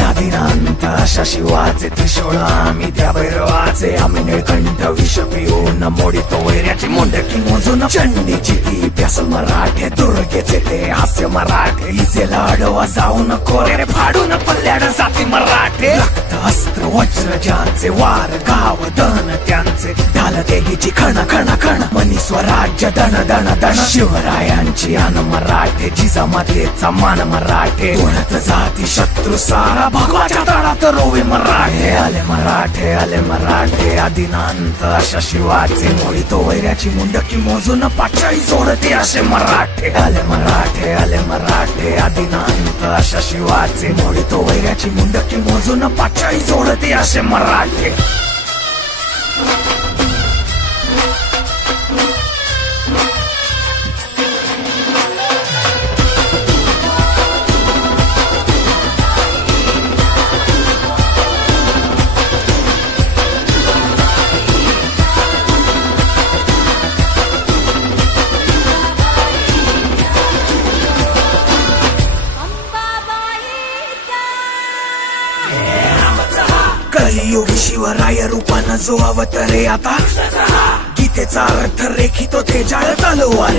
आदिनांत अशा शिवाचे त्रिशूळ आम्ही त्या भैरवाचे आम्ही निळकंठ विष पिऊन मोडितो वैऱ्याची मुंडकी मोजून चंडीची ती प्यासल मराठे दुर्गेचे ते हास्य मराठे इसेला अडवा जाऊन कोरे फाडून पल्ल्याड जाती मराठे रक्त अस्त्र वज्र ज्यांचे वार गाव दन त्यांचे ढाल देगीची खण खण खण मनी स्वराज्य दण दण दण शिवरायांची आन मराठे जिजामातेचा मान मराठे कोणत जाती शत्रू सारा भगवाच्या तळात रोवे मराठे आले मराठे आदिनांत अशा शिवाचे मोडितो वैऱ्याची मुंडकी मोजून पाचाळी जोडते असे मराठे आले मराठे आदिनांत अशा शिवाचे मोडितो वैऱ्याची मुंडकी मोजून पाचाळी जोडते असे मराठे कलियुगी शिवराय रूपानं जो अवतरे आता गीतेचा अर्थ रेखितो ते जाळ तलवार